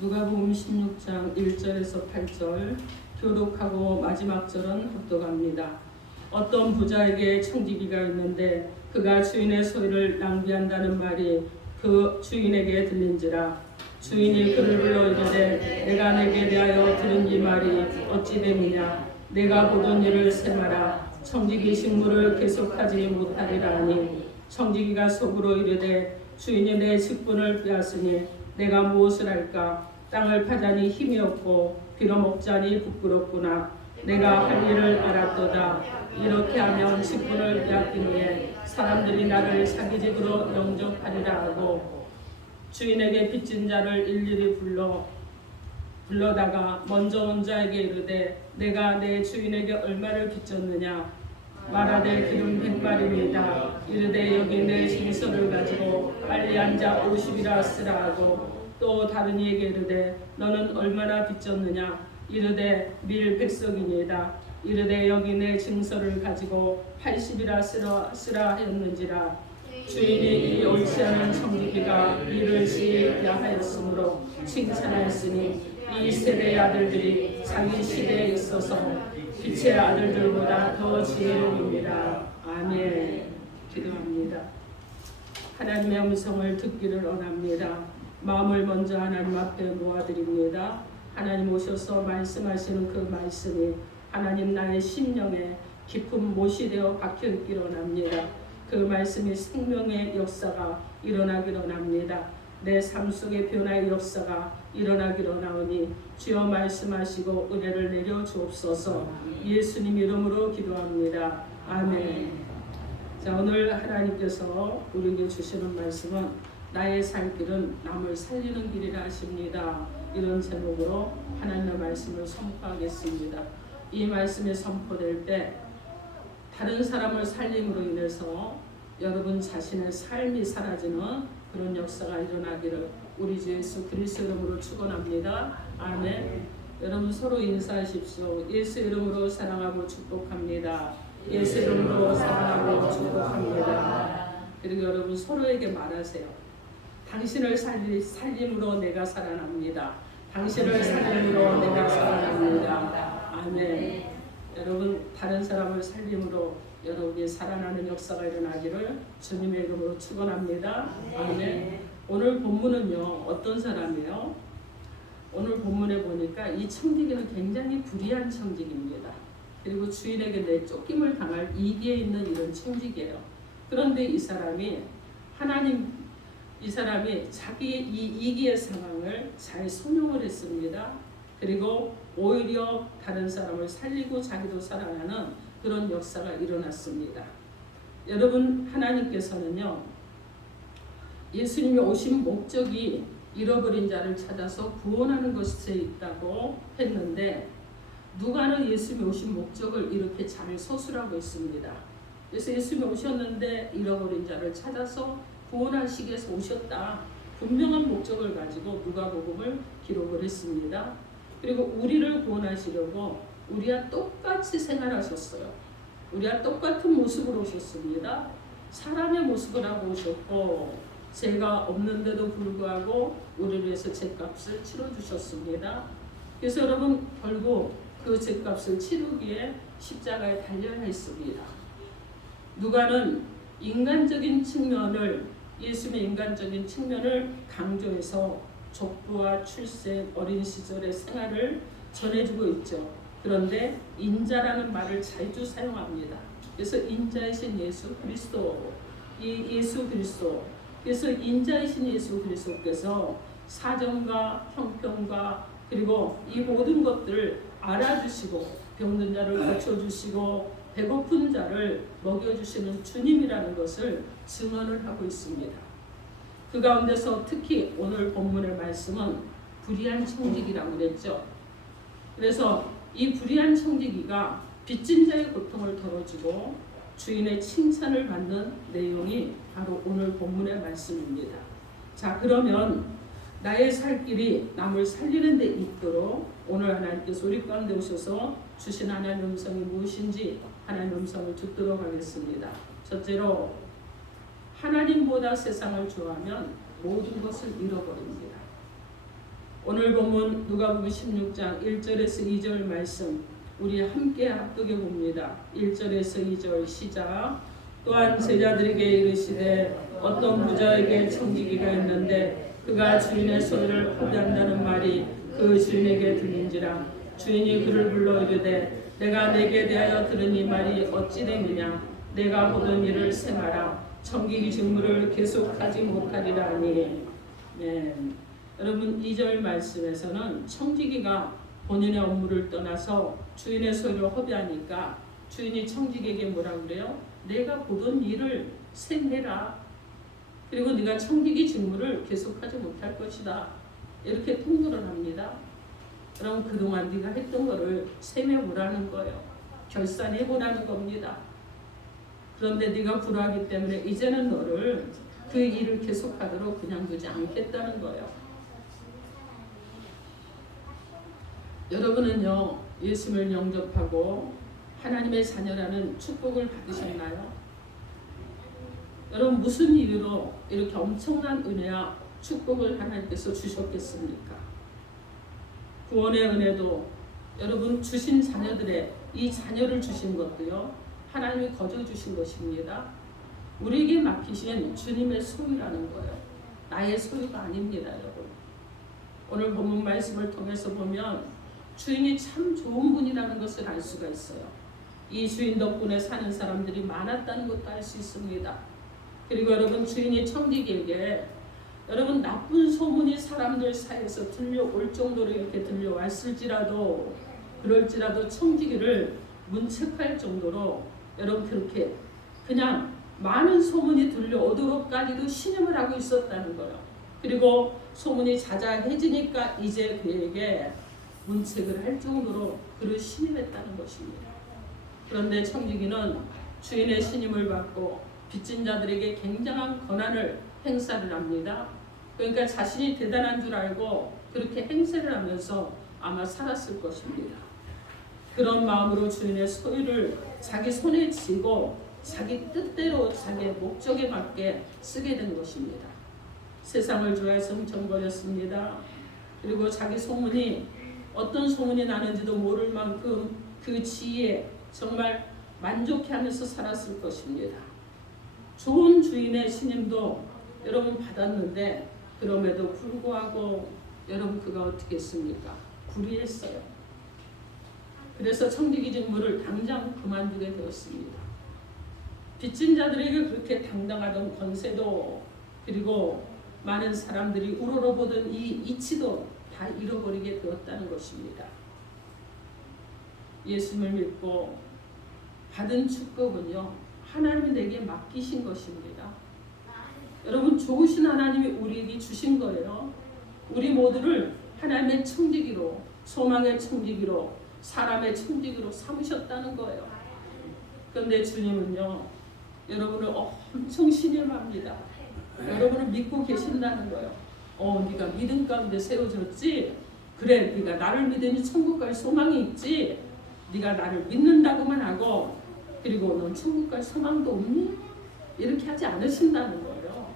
누가복음 16장 1절에서 8절 교독하고 마지막 절은 합독합니다. 어떤 부자에게 청지기가 있는데 그가 주인의 소유를 낭비한다는 말이 그 주인에게 들린지라. 주인이 그를 불러 이르되 내가 내게 대하여 들은 이 말이 어찌 됨이냐. 내가 보던 일을 세마라. 청지기 식물을 계속하지 못하리라 하니 청지기가 속으로 이르되 주인이 내 직분을 빼앗으니 내가 무엇을 할까. 땅을 파자니 힘이 없고 빌어먹자니 부끄럽구나. 내가 할 일을 알았도다. 이렇게 하면 직분을 빼앗긴 후에 사람들이 나를 자기 집으로 영접하리라 하고 주인에게 빚진 자를 일일이 불러다가 먼저 온 자에게 이르되 내가 내 주인에게 얼마를 빚졌느냐. 말하되 기름 100마리입니다. 이르되 여기 내 징서를 가지고 빨리 앉아 50이라 쓰라 하고 또 다른 이에게 이르되 너는 얼마나 빚졌느냐. 이르되 밀 100석이니이다. 이르되 여기 내 증서를 가지고 80이라 쓰라 하였는지라. 주인이 이 옳지 않은 청지기가 일을 지혜야 하였으므로 칭찬하였으니 이 세대의 아들들이 자기 시대에 있어서 빛의 아들들보다 더 지혜로웁니다. 아멘. 기도합니다. 하나님의 음성을 듣기를 원합니다. 마음을 먼저 하나님 앞에 모아드립니다. 하나님 오셔서 말씀하시는 그 말씀이 하나님 나의 심령에 깊은 못이 되어 박혀있기를 원합니다. 그 말씀이 생명의 역사가 일어나기를 원합니다. 내 삶 속의 변화의 역사가 일어나기를 원하오니 주여 말씀하시고 은혜를 내려 주옵소서. 예수님 이름으로 기도합니다. 아멘. 자, 오늘 하나님께서 우리에게 주시는 말씀은 나의 살 길은 남을 살리는 길이라 하십니다. 이런 제목으로 하나님의 말씀을 선포하겠습니다. 이 말씀이 선포될 때 다른 사람을 살림으로 인해서 여러분 자신의 삶이 사라지는 그런 역사가 일어나기를 우리 주 예수 그리스도 이름으로 축원합니다. 아멘. 여러분 서로 인사하십시오. 예수 이름으로 사랑하고 축복합니다. 예수 이름으로 사랑하고 축복합니다. 그리고 여러분 서로에게 말하세요. 당신을 살림으로 내가 살아납니다. 당신을 살림으로 내가 살아납니다. 아멘. 여러분 다른 사람을 살림으로 여러분이 살아나는 역사가 일어나기를 주님의 이름으로 축원합니다. 아멘. 오늘 본문은요 어떤 사람이에요? 오늘 본문에 보니까 이 청지기는 굉장히 불의한 청지기입니다. 그리고 주인에게 내쫓김을 당할 이기에 있는 이런 청지기예요. 그런데 이 사람이 자기의 이 이기의 상황을 잘 소명을 했습니다. 그리고 오히려 다른 사람을 살리고 자기도 살아나는 그런 역사가 일어났습니다. 여러분 하나님께서는요 예수님이 오신 목적이 잃어버린 자를 찾아서 구원하는 것에 있다고 했는데 누가는 예수님이 오신 목적을 이렇게 잘 서술하고 있습니다. 그래서 예수님이 오셨는데 잃어버린 자를 찾아서 구원하시기 위해서 오셨다. 분명한 목적을 가지고 누가복음을 기록을 했습니다. 그리고 우리를 구원하시려고 우리와 똑같이 생활하셨어요. 우리와 똑같은 모습으로 오셨습니다. 사람의 모습을 하고 오셨고 죄가 없는데도 불구하고 우리를 위해서 죄값을 치러주셨습니다. 그래서 여러분 결국 그 죄값을 치르기에 십자가에 달려야 했습니다. 누가는 인간적인 측면을 예수님의 인간적인 측면을 강조해서 족부와 출생 어린 시절의 생활을 전해주고 있죠. 그런데 인자라는 말을 자주 사용합니다. 그래서 인자이신 예수 그리스도, 예수 그리스도. 그래서 인자이신 예수 그리스도께서 사정과 형편과 그리고 이 모든 것들을 알아주시고 병든 자를 고쳐주시고 배고픈 자를 먹여주시는 주님이라는 것을 증언을 하고 있습니다. 그 가운데서 특히 오늘 본문의 말씀은 불의한 청지기라고 그랬죠. 그래서 이 불의한 청지기가 빚진 자의 고통을 덜어주고 주인의 칭찬을 받는 내용이 바로 오늘 본문의 말씀입니다. 자, 그러면 나의 살 길이 남을 살리는 데 있도록 오늘 하나님께서 우리 가운데 오셔서 주신 하나님의 음성이 무엇인지 하나님의 음성을 듣도록 하겠습니다. 첫째로 하나님보다 세상을 좋아하면 모든 것을 잃어버립니다. 오늘 본문 누가복음 16장 1절에서 2절 말씀 우리 함께 합독해 봅니다. 1절에서 2절 시작. 또한 제자들에게 이르시되 어떤 부자에게 청지기가 있는데 그가 주인의 소유를 허비한다는 말이 그 주인에게 들린지라. 주인이 그를 불러 이르되 내가 내게 대하여 들은 이 말이 어찌 되느냐. 내가 보던 일을 생하라. 청지기 직무를 계속하지 못하리라 하니. 네. 여러분 2절 말씀에서는 청지기가 본인의 업무를 떠나서 주인의 소유를 허비하니까 주인이 청지기에게 뭐라 그래요? 내가 보던 일을 생해라. 그리고 네가 청지기 직무를 계속하지 못할 것이다. 이렇게 통보를 합니다. 그럼 그동안 네가 했던 거를 셈해보라는 거예요. 결산해보라는 겁니다. 그런데 네가 불화하기 때문에 이제는 너를 그 일을 계속하도록 그냥 두지 않겠다는 거예요. 여러분은요, 예수를 영접하고 하나님의 자녀라는 축복을 받으셨나요? 여러분 무슨 이유로 이렇게 엄청난 은혜와 축복을 하나님께서 주셨겠습니까? 구원의 은혜도 여러분 주신 자녀들의 이 자녀를 주신 것도요, 하나님이 거저 주신 것입니다. 우리에게 맡기신 주님의 소유라는 거예요. 나의 소유가 아닙니다, 여러분. 오늘 본문 말씀을 통해서 보면 주인이 참 좋은 분이라는 것을 알 수가 있어요. 이 주인 덕분에 사는 사람들이 많았다는 것도 알 수 있습니다. 그리고 여러분 주인이 청지기에게 여러분 나쁜 소문이 사람들 사이에서 들려올 정도로 이렇게 들려왔을지라도 그럴지라도 청지기를 문책할 정도로 여러분 그렇게 그냥 많은 소문이 들려오도록까지도 신임을 하고 있었다는 거예요. 그리고 소문이 자자해지니까 이제 그에게 문책을 할 정도로 그를 신임했다는 것입니다. 그런데 청지기는 주인의 신임을 받고 빚진 자들에게 굉장한 권한을 행사를 합니다. 그러니까 자신이 대단한 줄 알고 그렇게 행세를 하면서 아마 살았을 것입니다. 그런 마음으로 주인의 소유를 자기 손에 쥐고 자기 뜻대로 자기의 목적에 맞게 쓰게 된 것입니다. 세상을 좋아해서 흥청거렸습니다. 그리고 자기 소문이 어떤 소문이 나는지도 모를 만큼 그 지위에 정말 만족해하면서 살았을 것입니다. 좋은 주인의 신임도 여러분 받았는데 그럼에도 불구하고 여러분 그가 어떻게 했습니까? 불의했어요. 그래서 청지기 직무를 당장 그만두게 되었습니다. 빚진 자들에게 그렇게 당당하던 권세도 그리고 많은 사람들이 우러러보던 이 이치도 다 잃어버리게 되었다는 것입니다. 예수님을 믿고 받은 축복은요, 하나님이 내게 맡기신 것입니다. 여러분 좋으신 하나님이 우리에게 주신 거예요. 우리 모두를 하나님의 청지기로, 소망의 청지기로, 사람의 청지기로 삼으셨다는 거예요. 그런데 주님은요, 여러분을 엄청 신임합니다. 여러분을 믿고 계신다는 거예요. 네가 믿음 가운데 세워졌지? 그래, 네가 나를 믿으니 천국 갈 소망이 있지? 네가 나를 믿는다고만 하고 그리고 넌 천국 갈 소망도 없니? 이렇게 하지 않으신다는 거예요.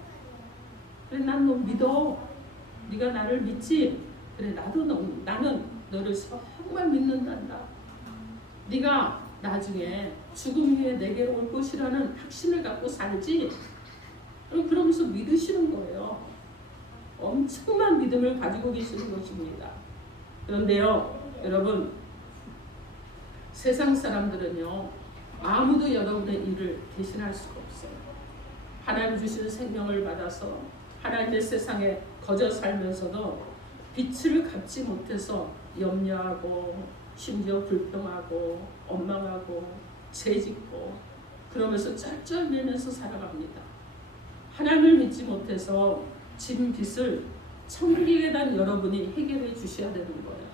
그래, 난 너 믿어. 네가 나를 믿지? 그래, 나는 너를 정말 믿는단다. 네가 나중에 죽음 후에 내게로 올 것이라는 확신을 갖고 살지? 그러면서 믿으시는 거예요. 엄청난 믿음을 가지고 계시는 것입니다. 그런데요, 여러분, 세상 사람들은요, 아무도 여러분의 일을 대신할 수가 없어요. 하나님 주신 생명을 받아서 하나님의 세상에 거저 살면서도 빛을 갚지 못해서 염려하고 심지어 불평하고 원망하고 죄짓고 그러면서 쩔쩔매면서 살아갑니다. 하나님을 믿지 못해서 진 빚을 천국에 대한 여러분이 해결해 주셔야 되는 거예요.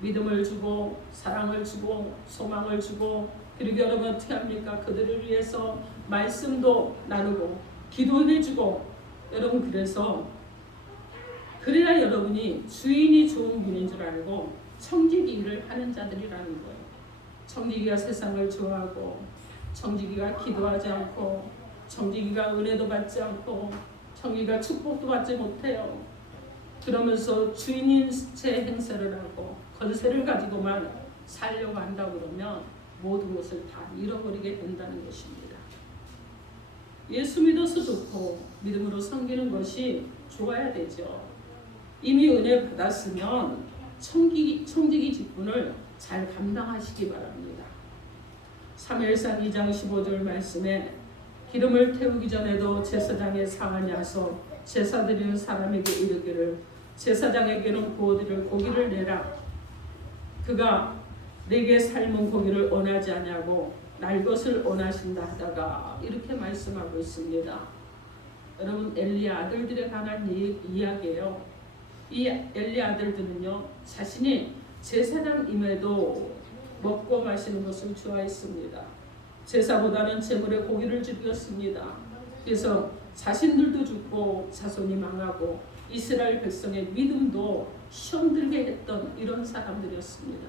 믿음을 주고 사랑을 주고 소망을 주고 그리고 여러분 어떻게 합니까? 그들을 위해서 말씀도 나누고 기도해 주고 여러분 그래야 여러분이 주인이 좋은 분인 줄 알고 청지기 일을 하는 자들이라는 거예요. 청지기가 세상을 좋아하고 청지기가 기도하지 않고 청지기가 은혜도 받지 않고 청지기가 축복도 받지 못해요. 그러면서 주인인 체 행세를 하고 권세를 가지고만 살려고 한다 그러면 모든 것을 다 잃어버리게 된다는 것입니다. 예수 믿어서 좋고 믿음으로 섬기는 것이 좋아야 되죠. 이미 은혜 받았으면 청지기 직분을 잘 감당하시기 바랍니다. 사무엘상 2장 15절 말씀에 기름을 태우기 전에도 제사장의 상한이 와서 제사 드리는 사람에게 이르기를 제사장에게는 구워드릴 고기를 내라. 그가 내게 삶은 고기를 원하지 아니하고 날 것을 원하신다 하다가 이렇게 말씀하고 있습니다. 여러분, 엘리 아들들에 관한 이야기예요. 이 엘리 아들들은요, 자신이 제사장임에도 먹고 마시는 것을 좋아했습니다. 제사보다는 제물에 고기를 즐겼습니다. 그래서 자신들도 죽고 자손이 망하고 이스라엘 백성의 믿음도 시험들게 했던 이런 사람들이었습니다.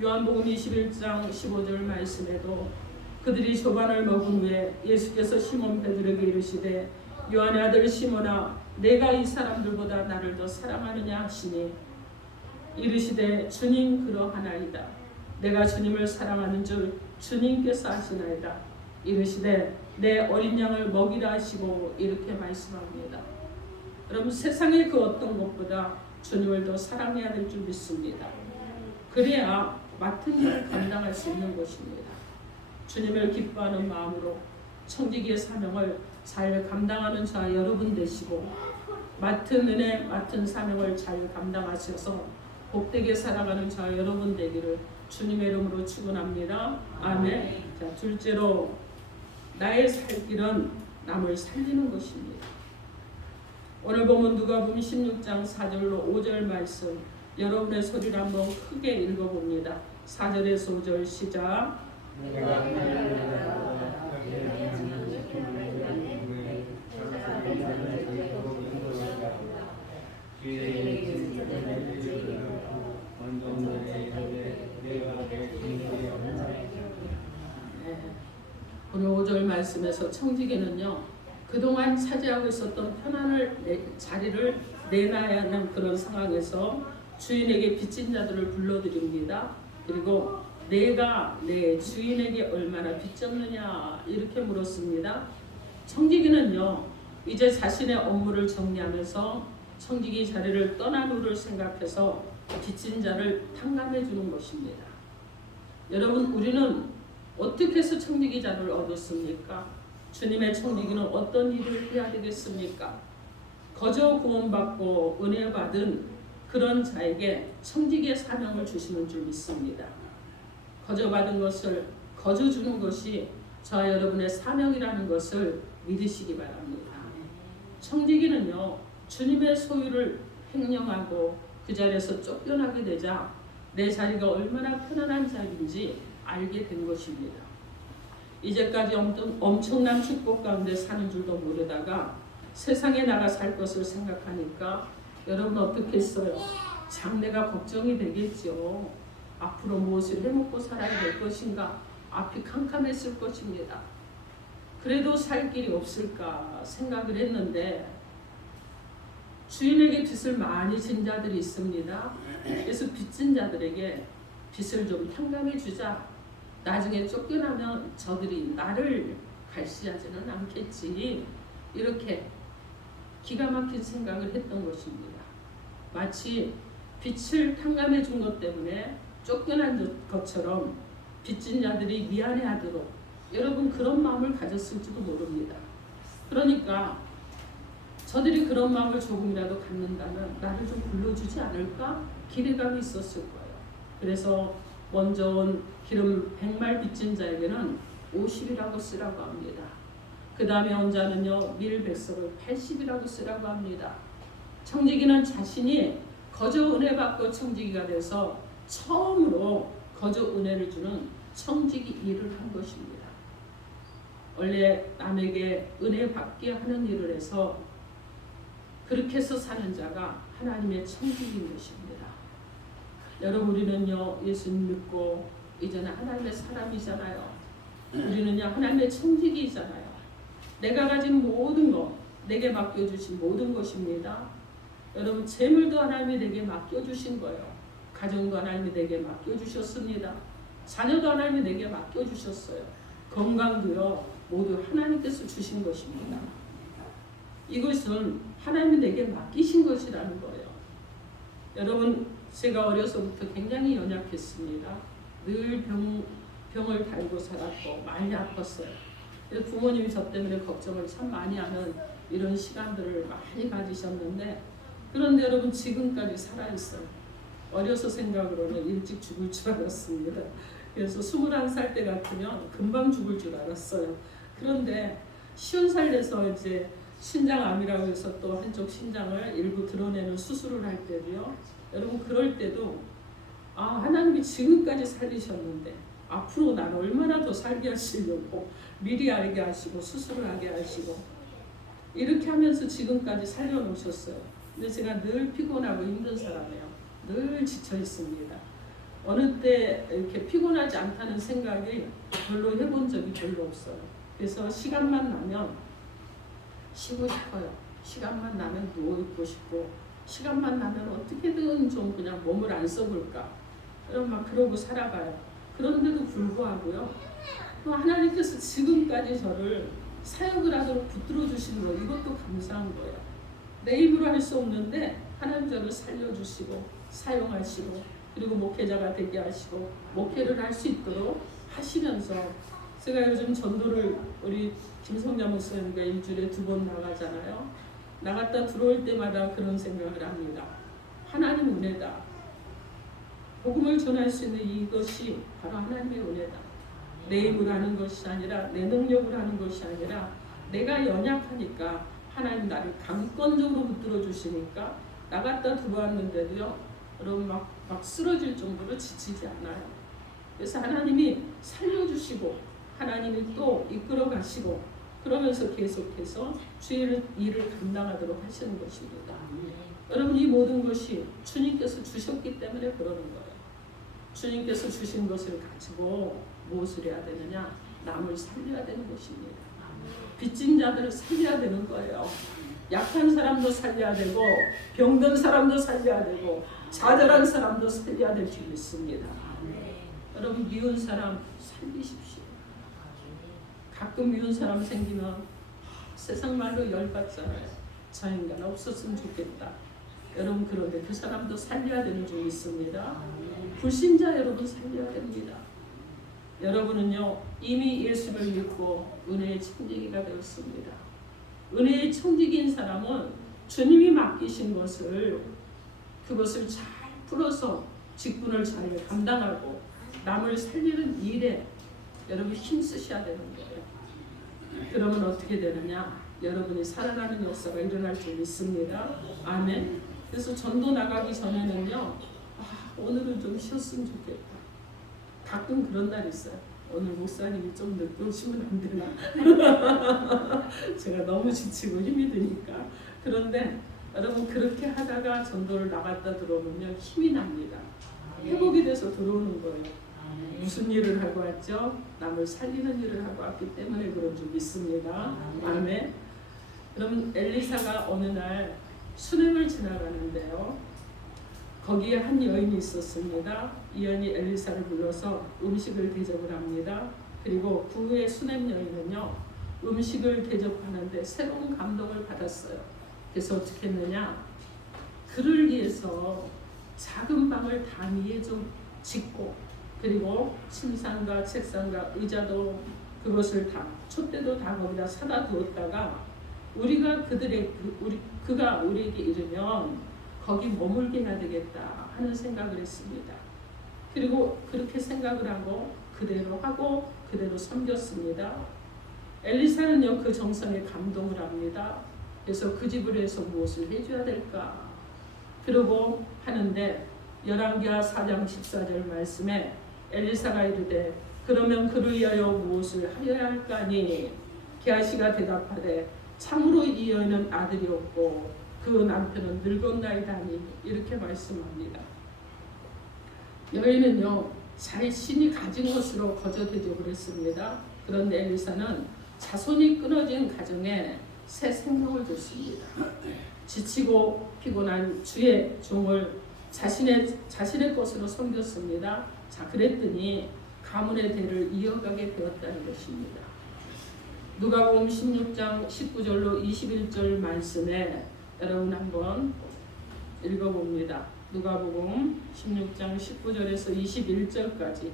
요한복음 21장 15절 말씀에도 그들이 조반을 먹은 후에 예수께서 시몬 베드로에게 이르시되 요한의 아들 시몬아 내가 이 사람들보다 나를 더 사랑하느냐 하시니 이르시되 주님 그러하나이다. 내가 주님을 사랑하는 줄 주님께서 아시나이다. 이르시되 내 어린 양을 먹이라 하시고 이렇게 말씀합니다. 여러분, 세상의 그 어떤 것보다 주님을 더 사랑해야 될 줄 믿습니다. 그래야 맡은 일을 감당할 수 있는 것입니다. 주님을 기뻐하는 마음으로 청지기의 사명을 잘 감당하는 자 여러분 되시고 맡은 은혜, 맡은 사명을 잘 감당하셔서 복되게 살아가는 자 여러분 되기를 주님의 이름으로 축원합니다. 아멘. 자, 둘째로 나의 살 길은 남을 살리는 것입니다. 오늘 보면 누가복음 16장 4절로 5절 말씀 여러분의 소리를 한번 크게 읽어봅니다. 4절에서 5절 시작. 오늘 5절 말씀에서 청지기는요, 그동안 차지하고 있었던 자리를 내놔야 하는 그런 상황에서 주인에게 빚진 자들을 불러드립니다. 그리고 내가 내 주인에게 얼마나 빚졌느냐 이렇게 물었습니다. 청지기는요, 이제 자신의 업무를 정리하면서 청지기 자리를 떠난 후를 생각해서 빚진 자를 탕감해 주는 것입니다. 여러분, 우리는 어떻게 해서 청지기 자를 얻었습니까? 주님의 청지기는 어떤 일을 해야 되겠습니까? 거저 구원받고 은혜 받은 그런 자에게 청지기의 사명을 주시는 줄 믿습니다. 거저 받은 것을 거저 주는 것이 저와 여러분의 사명이라는 것을 믿으시기 바랍니다. 청지기는요, 주님의 소유를 횡령하고 그 자리에서 쫓겨나게 되자 내 자리가 얼마나 편안한 자리인지 알게 된 것입니다. 이제까지 엄청난 축복 가운데 사는 줄도 모르다가 세상에 나가 살 것을 생각하니까 여러분 어떻게 했어요? 장래가 걱정이 되겠죠. 앞으로 무엇을 해먹고 살아야 될 것인가? 앞이 캄캄했을 것입니다. 그래도 살 길이 없을까 생각을 했는데 주인에게 빚을 많이 진 자들이 있습니다. 그래서 빚진 자들에게 빚을 좀 탕감해 주자. 나중에 쫓겨나면 저들이 나를 갈시하지는 않겠지. 이렇게 기가 막힌 생각을 했던 것입니다. 마치 빚을 탕감해 준 것 때문에 쫓겨난 것처럼 빚진 자들이 미안해하도록 여러분 그런 마음을 가졌을지도 모릅니다. 그러니까 저들이 그런 마음을 조금이라도 갖는다면 나를 좀 불러주지 않을까 기대감이 있었을 거예요. 그래서 먼저 온 기름 100말 빚진 자에게는 50이라고 쓰라고 합니다. 그 다음에 온 자는요 밀 100석을 80이라고 쓰라고 합니다. 청지기는 자신이 거저 은혜 받고 청지기가 돼서 처음으로 거저 은혜를 주는 청지기 일을 한 것입니다. 원래 남에게 은혜 받게 하는 일을 해서 그렇게 해서 사는 자가 하나님의 청지기인 것입니다. 여러분, 우리는요 예수님 믿고 이제는 하나님의 사람이잖아요. 우리는요 하나님의 청지기이잖아요. 내가 가진 모든 것, 내게 맡겨주신 모든 것입니다. 여러분 재물도 하나님이 내게 맡겨주신 거예요. 가정도 하나님이 내게 맡겨주셨습니다. 자녀도 하나님이 내게 맡겨주셨어요. 건강도요 모두 하나님께서 주신 것입니다. 이것은 하나님이 내게 맡기신 것이라는 거예요. 여러분 제가 어려서부터 굉장히 연약했습니다. 늘 병을 달고 살았고 많이 아팠어요. 부모님이 저 때문에 걱정을 참 많이 하는 이런 시간들을 많이 가지셨는데 그런데 여러분 지금까지 살아있어요. 어려서 생각으로는 일찍 죽을 줄 알았습니다. 그래서 21살 때 같으면 금방 죽을 줄 알았어요. 그런데 50살 돼서 이제 신장암이라고 해서 또 한쪽 신장을 일부 드러내는 수술을 할 때도요. 여러분 그럴 때도 하나님이 지금까지 살리셨는데 앞으로 난 얼마나 더 살게 하시려고 미리 알게 하시고 수술을 하게 하시고 이렇게 하면서 지금까지 살려놓으셨어요. 근데 제가 늘 피곤하고 힘든 사람이에요. 늘 지쳐 있습니다. 어느 때 이렇게 피곤하지 않다는 생각이 별로 해본 적이 별로 없어요. 그래서 시간만 나면 쉬고 싶어요. 시간만 나면 누워있고 싶고 시간만 나면 어떻게든 좀 그냥 몸을 안 써볼까 그럼 막 그러고 살아가요. 그런데도 불구하고요 또 하나님께서 지금까지 저를 사역을 하도록 붙들어 주시는 거 이것도 감사한 거예요. 내 힘으로 할 수 없는데 하나님 저를 살려주시고 사용하시고 그리고 목회자가 되게 하시고 목회를 할 수 있도록 하시면서 제가 요즘 전도를 우리 김성자 목사님과 일주일에 2번 나가잖아요. 나갔다 들어올 때마다 그런 생각을 합니다. 하나님 은혜다. 복음을 전할 수 있는 이것이 바로 하나님의 은혜다. 내 힘으로 하는 것이 아니라 내 능력으로 하는 것이 아니라 내가 연약하니까 하나님 나를 강권적으로 붙들어 주시니까 나갔다 들어왔는데도요 여러분 막 쓰러질 정도로 지치지 않아요. 그래서 하나님이 살려주시고 하나님이 또 이끌어 가시고 그러면서 계속해서 주의 일을 감당하도록 하시는 것입니다. 여러분 이 모든 것이 주님께서 주셨기 때문에 그러는 거예요. 주님께서 주신 것을 가지고 무엇을 해야 되느냐? 남을 살려야 되는 것입니다. 빚진 자들을 살려야 되는 거예요. 약한 사람도 살려야 되고 병든 사람도 살려야 되고 좌절한 사람도 살려야 될 줄 믿습니다. 여러분 미운 사람 살리십시오. 가끔 미운 사람 생기면 세상 말로 열받잖아요. 저 인간 없었으면 좋겠다. 여러분 그런데 그 사람도 살려야 되는 줄 믿습니다. 불신자 여러분 살려야 됩니다. 여러분은요 이미 예수를 믿고 은혜의 청지기가 되었습니다. 은혜의 청지기인 사람은 주님이 맡기신 것을 그것을 잘 풀어서 직분을 잘 감당하고 남을 살리는 일에 여러분 힘쓰셔야 되는 거예요. 그러면 어떻게 되느냐? 여러분이 살아나는 역사가 일어날 줄 믿습니다. 아멘. 그래서 전도 나가기 전에는요 오늘은 좀 쉬었으면 좋겠다. 가끔 그런 날 있어요. 오늘 목사님이 좀 늦게 오시면 안 되나? 제가 너무 지치고 힘이 드니까. 그런데 여러분 그렇게 하다가 전도를 나갔다 들어오면 힘이 납니다. 회복이 돼서 들어오는 거예요. 무슨 일을 하고 왔죠? 남을 살리는 일을 하고 왔기 때문에 그런 줄 믿습니다. 아멘. 그럼 엘리사가 어느 날 수넴을 지나가는데요. 거기에 한 여인이 있었습니다. 이 여인이 엘리사를 불러서 음식을 대접을 합니다. 그리고 그 후에 수넴 여인은요 음식을 대접하는데 새로운 감동을 받았어요. 그래서 어떻게 했느냐? 그를 위해서 작은 방을 단위에 좀 짓고 그리고 침상과 책상과 의자도 그것을 다 촛대도 다 거기다 사다 두었다가 우리가 그가 우리에게 이르면 거기 머물게 해야 되겠다 하는 생각을 했습니다. 그리고 그렇게 생각을 하고 그대로 섬겼습니다. 엘리사는요 그 정성에 감동을 합니다. 그래서 그 집을 해서 무엇을 해줘야 될까? 그러고 하는데 열왕기하 4장 14절 말씀에 엘리사가 이르되 그러면 그를 위하여 무엇을 하여야 할까니? 게하시가 대답하되 참으로 이 여인은 아들이 없고 그 남편은 늙었나이다니 이렇게 말씀합니다. 여인은요 자신이 가진 것으로 거저 대접을 했습니다. 그런데 엘리사는 자손이 끊어진 가정에 새 생명을 줬습니다. 지치고 피곤한 주의 종을 자신의 것으로 섬겼습니다. 자, 그랬더니 가문의 대를 이어가게 되었다는 것입니다. 누가복음 16장 19절로 21절 말씀에 여러분 한번 읽어봅니다. 누가복음 16장 19절에서 21절까지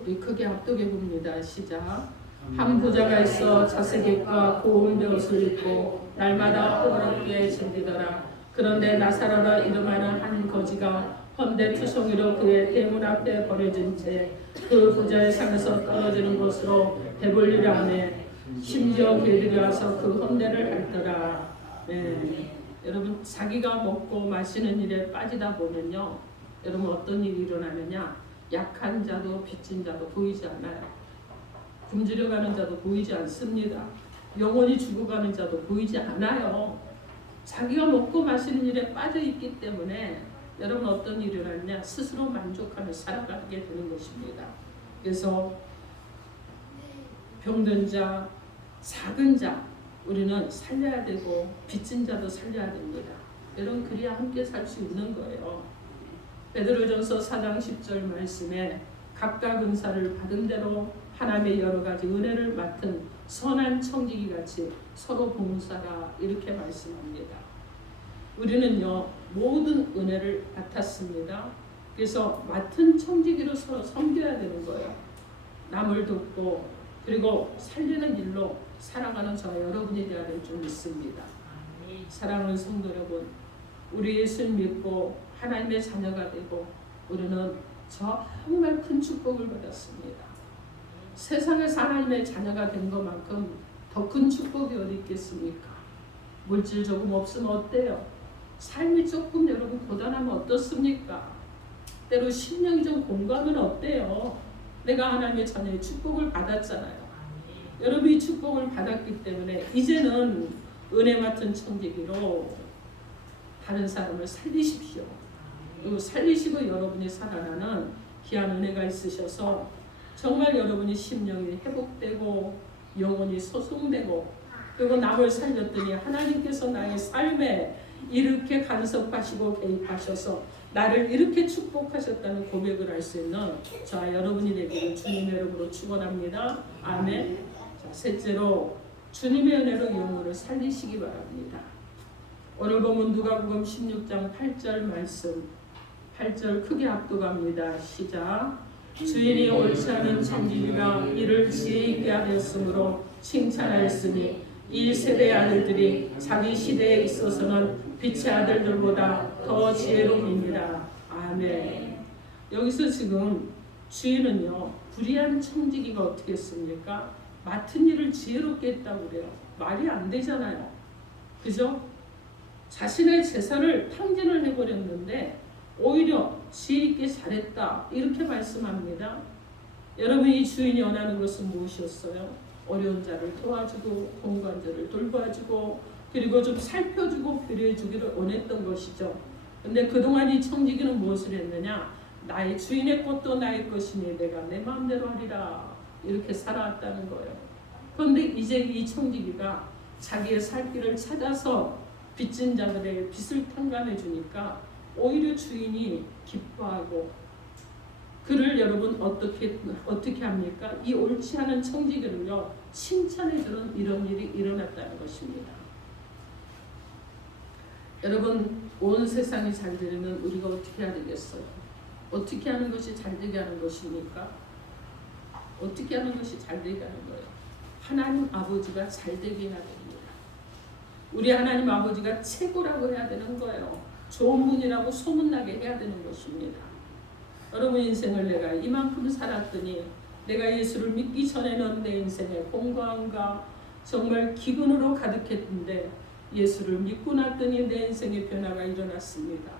우리 크게 합독해 봅니다. 시작. 한 부자가 있어 자색옷과 고운 베옷을 입고 날마다 호기롭게 즐기더라. 그런데 나사로라 이름하는 한 거지가 헌데 투성이로 그의 대문 앞에 버려진 채 그 부자의 상에서 떨어지는 곳으로 배불리라 하네. 심지어 개들이 와서 그 헌데를 핥더라. 네. 여러분, 자기가 먹고 마시는 일에 빠지다 보면요, 여러분 어떤 일이 일어나느냐? 약한 자도 빚진 자도 보이지 않아요. 굶주려 가는 자도 보이지 않습니다. 영원히 죽어가는 자도 보이지 않아요. 자기가 먹고 마시는 일에 빠져 있기 때문에 여러분 어떤 일이 일어났냐? 스스로 만족하며 살아가게 되는 것입니다. 그래서 병든 자, 작은 자 우리는 살려야 되고 빚진 자도 살려야 됩니다. 여러분 그래야 함께 살 수 있는 거예요. 베드로전서 4장 10절 말씀에 각각 은사를 받은 대로 하나님의 여러 가지 은혜를 맡은 선한 청지기 같이 서로 봉사라 이렇게 말씀합니다. 우리는요 모든 은혜를 맡았습니다. 그래서 맡은 청지기로 서로 섬겨야 되는 거예요. 남을 돕고 그리고 살리는 일로 살아가는 저와 여러분이 되어야 될 줄 믿습니다. 사랑하는 성도 여러분, 우리 예수 믿고 하나님의 자녀가 되고 우리는 정말 큰 축복을 받았습니다. 세상에서 하나님의 자녀가 된 것만큼 더 큰 축복이 어디 있겠습니까? 물질 조금 없으면 어때요? 삶이 조금 여러분 고단하면 어떻습니까? 때로 심령이 좀 공감하면 어때요? 내가 하나님의 자녀의 축복을 받았잖아요. 여러분이 축복을 받았기 때문에 이제는 은혜 맡은 청지기로 다른 사람을 살리십시오. 그리고 살리시고 여러분이 살아나는 귀한 은혜가 있으셔서 정말 여러분이 심령이 회복되고 영혼이 소송되고 그리고 남을 살렸더니 하나님께서 나의 삶에 이렇게 간섭하시고 개입하셔서 나를 이렇게 축복하셨다는 고백을 할 수 있는 저와 여러분이 되기를 주님의 이름으로 축원합니다. 아멘. 자, 셋째로 주님의 은혜로 영혼을 살리시기 바랍니다. 오늘 보면 누가복음 16장 8절 말씀 8절 크게 압도갑니다. 시작. 주인이 옳지 않은 청지기가 이를 지혜 있게 하였으므로 칭찬하였으니 이 세대의 아들들이 자기 시대에 있어서는 빛의 아들들보다 더 지혜로움이니라. 아멘. 여기서 지금 주인은요 불의한 청지기가 어떻게 했습니까? 맡은 일을 지혜롭게 했다고 그래요. 말이 안 되잖아요. 그죠? 자신의 재산을 탕진을 해버렸는데 오히려 지혜 있게 잘했다 이렇게 말씀합니다. 여러분 이 주인이 원하는 것은 무엇이었어요? 어려운 자를 도와주고 공고한 자를 돌봐주고 그리고 좀 살펴주고 배려해주기를 원했던 것이죠. 근데 그동안 이 청지기는 무엇을 했느냐? 나의 주인의 것도 나의 것이니 내가 내 마음대로 하리라 이렇게 살아왔다는 거예요. 그런데 이제 이 청지기가 자기의 살 길을 찾아서 빚진 자들의 빚을 탕감해 주니까 오히려 주인이 기뻐하고 그를 여러분 어떻게 합니까? 이 옳지 않은 청지기를요 칭찬해 주는 이런 일이 일어났다는 것입니다. 여러분 온 세상이 잘 되려면 우리가 어떻게 해야 되겠어요? 어떻게 하는 것이 잘 되게 하는 것입니까? 어떻게 하는 것이 잘 되게 하는 거예요? 하나님 아버지가 잘 되게 해야 됩니다. 우리 하나님 아버지가 최고라고 해야 되는 거예요. 좋은 분이라고 소문나게 해야 되는 것입니다. 여러분 인생을 내가 이만큼 살았더니 내가 예수를 믿기 전에는 내 인생에 공고함과 정말 기근으로 가득했는데 예수를 믿고 났더니 내 인생에 변화가 일어났습니다.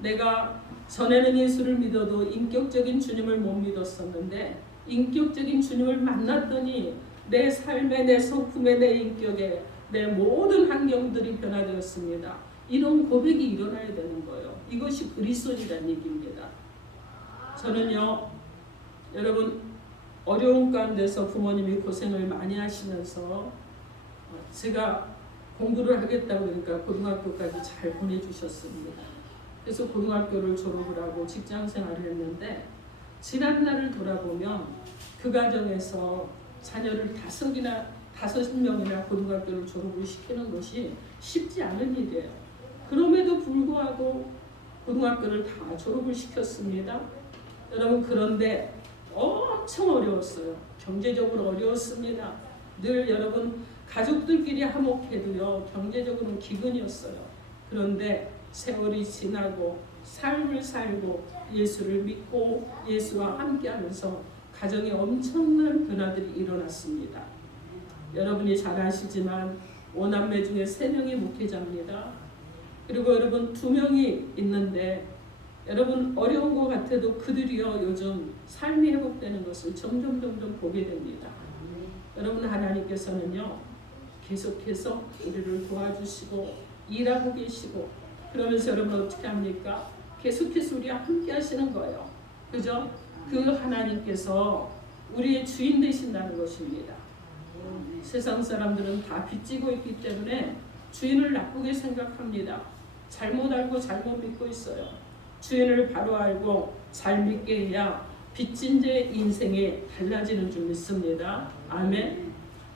내가 전에는 예수를 믿어도 인격적인 주님을 못 믿었었는데 인격적인 주님을 만났더니 내 삶에 내 성품에 내 인격에 내 모든 환경들이 변화되었습니다. 이런 고백이 일어나야 되는 거예요. 이것이 그리스도인이라는 얘기입니다. 저는요 여러분 어려운 가운데서 부모님이 고생을 많이 하시면서 제가 공부를 하겠다고 그러니까 고등학교까지 잘 보내주셨습니다. 그래서 고등학교를 졸업을 하고 직장 생활을 했는데 지난 날을 돌아보면 그 과정에서 자녀를 5명이나 고등학교를 졸업을 시키는 것이 쉽지 않은 일이에요. 그럼에도 불구하고 고등학교를 다 졸업을 시켰습니다. 여러분, 그런데 엄청 어려웠어요. 경제적으로 어려웠습니다. 늘 여러분 가족들끼리 화목해도요 경제적으로는 기근이었어요. 그런데 세월이 지나고 삶을 살고 예수를 믿고 예수와 함께하면서 가정에 엄청난 변화들이 일어났습니다. 여러분이 잘 아시지만 5남매 중에 3명이 목회자입니다. 그리고 여러분 2명이 있는데 여러분 어려운 것 같아도 그들이요 요즘 삶이 회복되는 것을 점점 보게 됩니다. 여러분, 하나님께서는요 계속해서 우리를 도와주시고 일하고 계시고 그러면서 여러분 어떻게 합니까? 계속해서 우리와 함께 하시는 거예요. 그죠? 그 하나님께서 우리의 주인 되신다는 것입니다. 세상 사람들은 다 빚지고 있기 때문에 주인을 나쁘게 생각합니다. 잘못 알고 잘못 믿고 있어요. 주인을 바로 알고 잘 믿게 해야 빚진 자의 인생이 달라지는 줄 믿습니다. 아멘.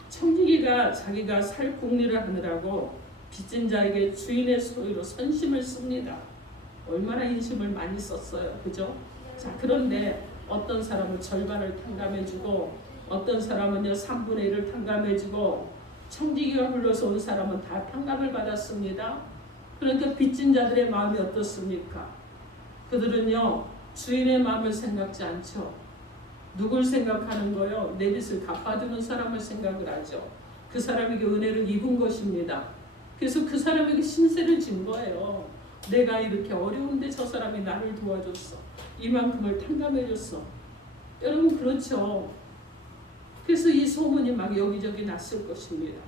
청지기가 자기가 살 궁리를 하느라고 빚진 자에게 주인의 소유로 선심을 씁니다. 얼마나 인심을 많이 썼어요. 그죠? 자, 그런데 어떤 사람은 절반을 탕감해주고 어떤 사람은요 3분의 1을 탕감해주고 청지기가 불러서 온 사람은 다 탕감을 받았습니다. 그러니까 빚진 자들의 마음이 어떻습니까? 그들은요 주인의 마음을 생각지 않죠. 누굴 생각하는 거요? 내 빚을 갚아주는 사람을 생각을 하죠. 그 사람에게 은혜를 입은 것입니다. 그래서 그 사람에게 신세를 진 거예요. 내가 이렇게 어려운데 저 사람이 나를 도와줬어. 이만큼을 탕감해줬어. 여러분 그렇죠. 그래서 이 소문이 막 여기저기 났을 것입니다.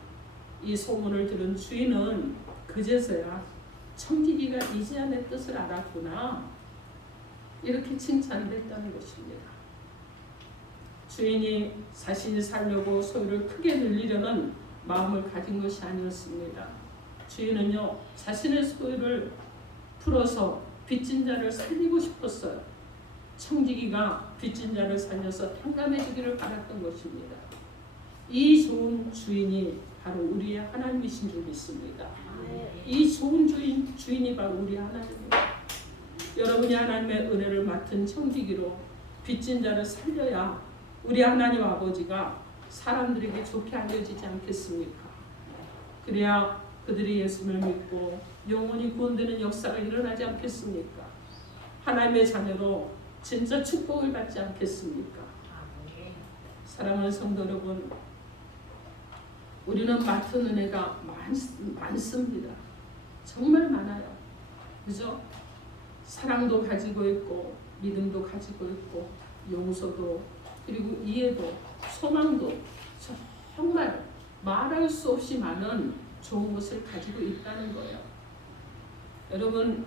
이 소문을 들은 주인은 그제서야 청지기가 이제야 내 뜻을 알았구나 이렇게 칭찬을 했다는 것입니다. 주인이 자신이 살려고 소유를 크게 늘리려는 마음을 가진 것이 아니었습니다. 주인은요 자신의 소유를 풀어서 빚진 자를 살리고 싶었어요. 청지기가 빚진 자를 살려서 탕감해 주기를 바랐던 것입니다. 이 좋은 주인이 바로 우리의 하나님이신 줄 믿습니다. 이 좋은 주인이 바로 우리 하나님입니다. 여러분이 하나님의 은혜를 맡은 청지기로 빚진 자를 살려야 우리 하나님 아버지가 사람들에게 좋게 알려지지 않겠습니까? 그래야 그들이 예수를 믿고 영원히 구원되는 역사가 일어나지 않겠습니까? 하나님의 자녀로 진짜 축복을 받지 않겠습니까? 사랑하는 성도 여러분, 우리는 맡은 은혜가 많습니다. 정말 많아요. 그죠? 사랑도 가지고 있고 믿음도 가지고 있고 용서도 그리고 이해도 소망도 정말 말할 수 없이 많은 좋은 것을 가지고 있다는 거예요. 여러분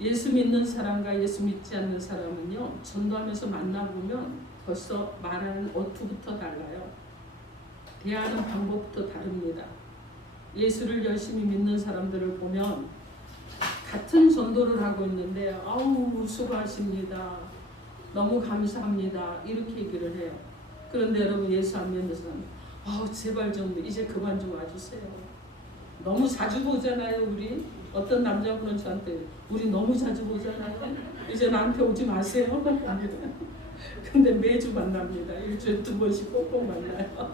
예수 믿는 사람과 예수 믿지 않는 사람은요 전도하면서 만나보면 벌써 말하는 어투부터 달라요. 대하는 방법부터 다릅니다. 예수를 열심히 믿는 사람들을 보면 같은 전도를 하고 있는데 아우 수고하십니다. 너무 감사합니다. 이렇게 얘기를 해요. 그런데 여러분 예수 안 믿는 사람 아우 제발 좀 이제 그만 좀 와주세요. 너무 자주 보잖아요. 우리 어떤 남자분은 저한테 우리 너무 자주 보잖아요. 이제 나한테 오지 마세요. 근데 매주 만납니다. 일주일에 2번씩 꼭꼭 만나요.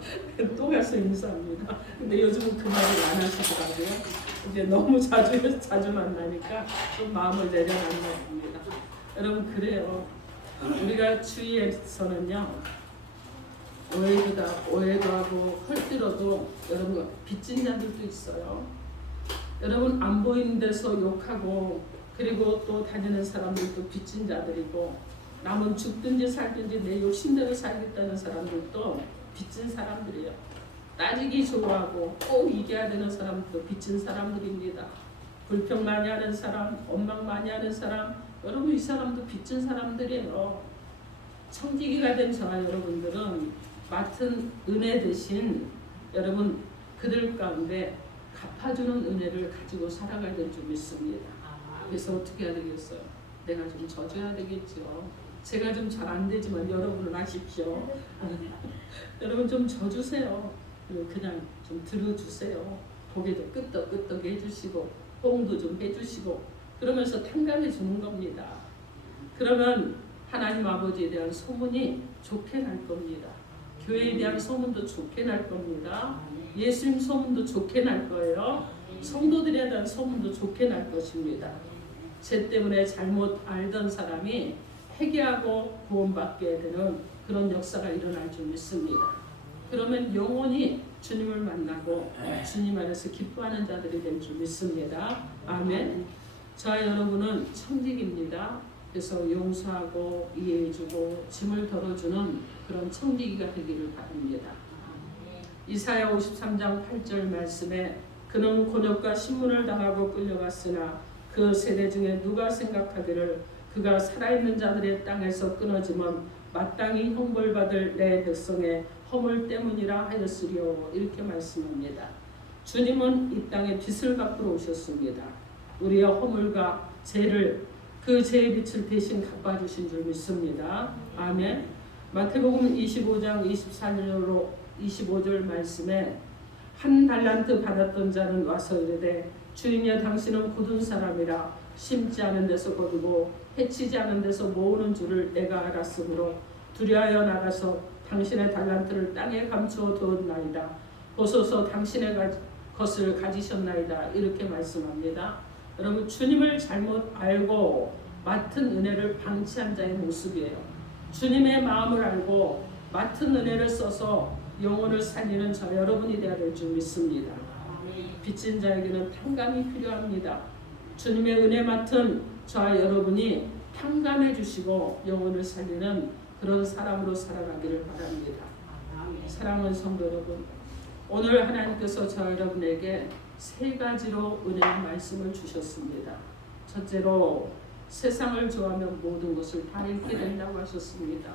또 가서 인사합니다. 근데 요즘은 그 말을 안 하시더라고요. 이제 너무 자주 만나니까 좀 마음을 내려놓는 겁니다. 여러분 그래요. 우리가 주위에서는요 오해도 하고 헐뜯어도 여러분 빚진 자들도 있어요. 여러분 안 보이는 데서 욕하고 그리고 또 다니는 사람들도 빚진 자들이고 남은 죽든지 살든지 내 욕심대로 살겠다는 사람들도 빚진 사람들이에요. 따지기 좋아하고 꼭 이겨야 되는 사람들도 빚진 사람들입니다. 불평 많이 하는 사람, 원망 많이 하는 사람, 여러분 이 사람도 빚진 사람들이에요. 청지기가 된 저와 여러분들은 맡은 은혜 대신 여러분 그들 가운데 갚아주는 은혜를 가지고 살아가야 될 줄 믿습니다. 그래서 어떻게 해야 되겠어요? 내가 좀 져줘야 되겠죠. 제가 좀 잘 안 되지만 여러분은 아십시오. 여러분 좀 져주세요. 그냥 좀 들어주세요. 고개도 끄덕끄덕 해주시고 뽕도 좀 해주시고 그러면서 탕감해 주는 겁니다. 그러면 하나님 아버지에 대한 소문이 좋게 날 겁니다. 교회에 대한 소문도 좋게 날 겁니다. 예수님 소문도 좋게 날 거예요. 성도들에 대한 소문도 좋게 날 것입니다. 죄 때문에 잘못 알던 사람이 회개하고 구원받게 되는 그런 역사가 일어날 줄 믿습니다. 그러면 영원히 주님을 만나고 주님 안에서 기뻐하는 자들이 될 줄 믿습니다. 아멘. 자, 여러분은 청직입니다. 그래서 용서하고 이해해주고 짐을 덜어주는 그런 청지기가 되기를 바랍니다. 이사야 53장 8절 말씀에 그는 곤욕과 신문을 당하고 끌려갔으나 그 세대 중에 누가 생각하기를 그가 살아있는 자들의 땅에서 끊어지면 마땅히 형벌받을 내 백성의 허물 때문이라 하였으리요. 이렇게 말씀합니다. 주님은 이 땅에 빛을 갚으러 오셨습니다. 우리의 허물과 죄를 그 죄의 빛을 대신 갚아주신 줄 믿습니다. 아멘. 마태복음 25장 24절로 25절 말씀에 한 달란트 받았던 자는 와서 이르되 주인이여 당신은 굳은 사람이라 심지 않은 데서 거두고 해치지 않은 데서 모으는 줄을 내가 알았으므로 두려하여 나가서 당신의 달란트를 땅에 감추어 두었나이다. 보소서 당신의 것을 가지셨나이다. 이렇게 말씀합니다. 여러분 주님을 잘못 알고 맡은 은혜를 방치한 자의 모습이에요. 주님의 마음을 알고 맡은 은혜를 써서 영혼을 살리는 저 여러분이 되어야 될 줄 믿습니다. 빚진 자에게는 탕감이 필요합니다. 주님의 은혜 맡은 저와 여러분이 탕감해 주시고 영혼을 살리는 그런 사람으로 살아가기를 바랍니다. 사랑하는 성도 여러분, 오늘 하나님께서 저 여러분에게 세 가지로 은혜의 말씀을 주셨습니다. 첫째로 세상을 좋아하면 모든 것을 다 잃게 된다고 하셨습니다.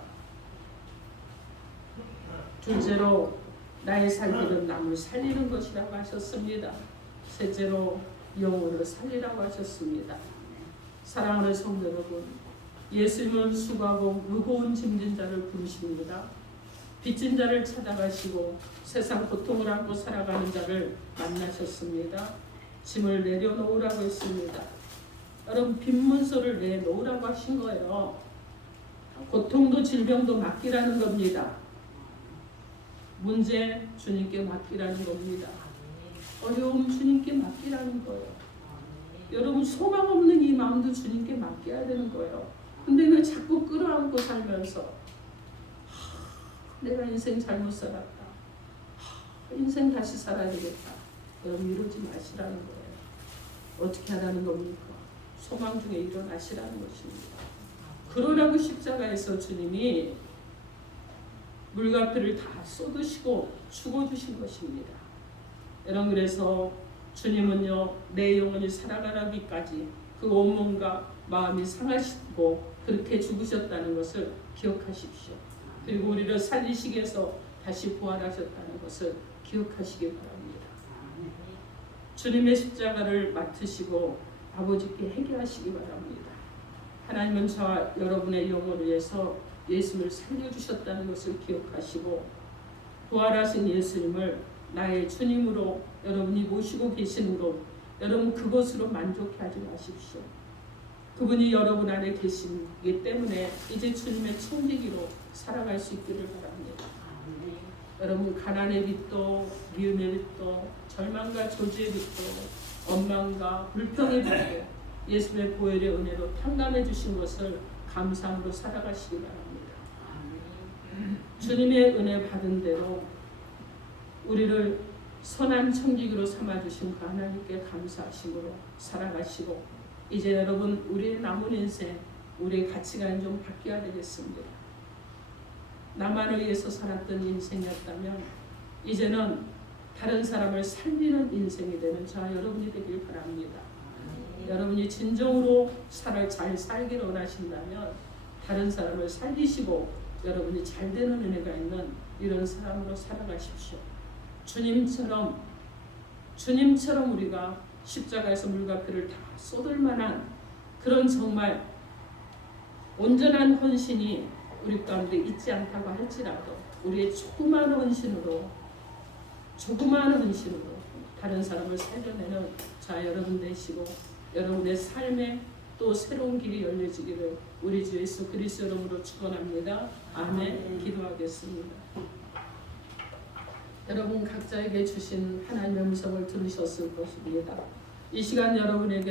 둘째로 나의 살기는 남을 살리는 것이라고 하셨습니다. 셋째로 영혼을 살리라고 하셨습니다. 사랑하는 성도 여러분, 예수님은 수고하고 무거운 짐진 자를 부르십니다. 빚진 자를 찾아가시고 세상 고통을 안고 살아가는 자를 만나셨습니다. 짐을 내려놓으라고 했습니다. 여러분 빈문서를 내놓으라고 하신 거예요. 고통도 질병도 맡기라는 겁니다. 문제 주님께 맡기라는 겁니다. 어려움 주님께 맡기라는 거예요. 여러분 소망 없는 이 마음도 주님께 맡겨야 되는 거예요. 근데 왜 자꾸 끌어안고 살면서 내가 인생 잘못 살았다. 인생 다시 살아야 되겠다. 여러분 이러지 마시라는 거예요. 어떻게 하라는 겁니까? 소망 중에 일어나시라는 것입니다. 그러라고 십자가에서 주님이 물과 피를 다 쏟으시고 죽어주신 것입니다. 여러분 그래서 주님은요 내 영혼이 살아가기까지 그 온몸과 마음이 상하시고 그렇게 죽으셨다는 것을 기억하십시오. 그리고 우리를 살리시기 위해서 다시 부활하셨다는 것을 기억하시기 바랍니다. 주님의 십자가를 맡으시고 아버지께 회개하시기 바랍니다. 하나님은 저와 여러분의 영혼을 위해서 예수님을 살려주셨다는 것을 기억하시고 부활하신 예수님을 나의 주님으로 여러분이 모시고 계시는 것, 여러분 그것으로 만족하지 마십시오. 그분이 여러분 안에 계시기 때문에 이제 주님의 청지기로 살아갈 수 있기를 바랍니다. 여러분 가난의 빛도 미움의 빛도 절망과 저주의 빛도 원망과 불평의 빛도 예수의 보혈의 은혜로 탕감해 주신 것을 감사함으로 살아가시기 바랍니다. 주님의 은혜 받은 대로 우리를 선한 청지기로 삼아주신 그 하나님께 감사하심으로 살아가시고 이제 여러분 우리의 남은 인생 우리의 가치관이 좀 바뀌어야 되겠습니다. 나만을 위해서 살았던 인생이었다면 이제는 다른 사람을 살리는 인생이 되는 저와 여러분이 되길 바랍니다. 여러분이 진정으로 잘 살기를 원하신다면 다른 사람을 살리시고 여러분이 잘 되는 은혜가 있는 이런 사람으로 살아가십시오. 주님처럼 주님처럼 우리가 십자가에서 물과 피를 다 쏟을 만한 그런 정말 온전한 헌신이 우리 가운데 있지 않다고 할지라도 우리의 조그마한 헌신으로 다른 사람을 살려내는 자 여러분 되시고 여러분의 삶에 또 새로운 길이 열려지기를 우리 주 예수 그리스도 이름으로 축원합니다. 아멘. 기도하겠습니다. 여러분 각자에게 주신 하나님의 음성을 들으셨을 것입니다. 이 시간 여러분에게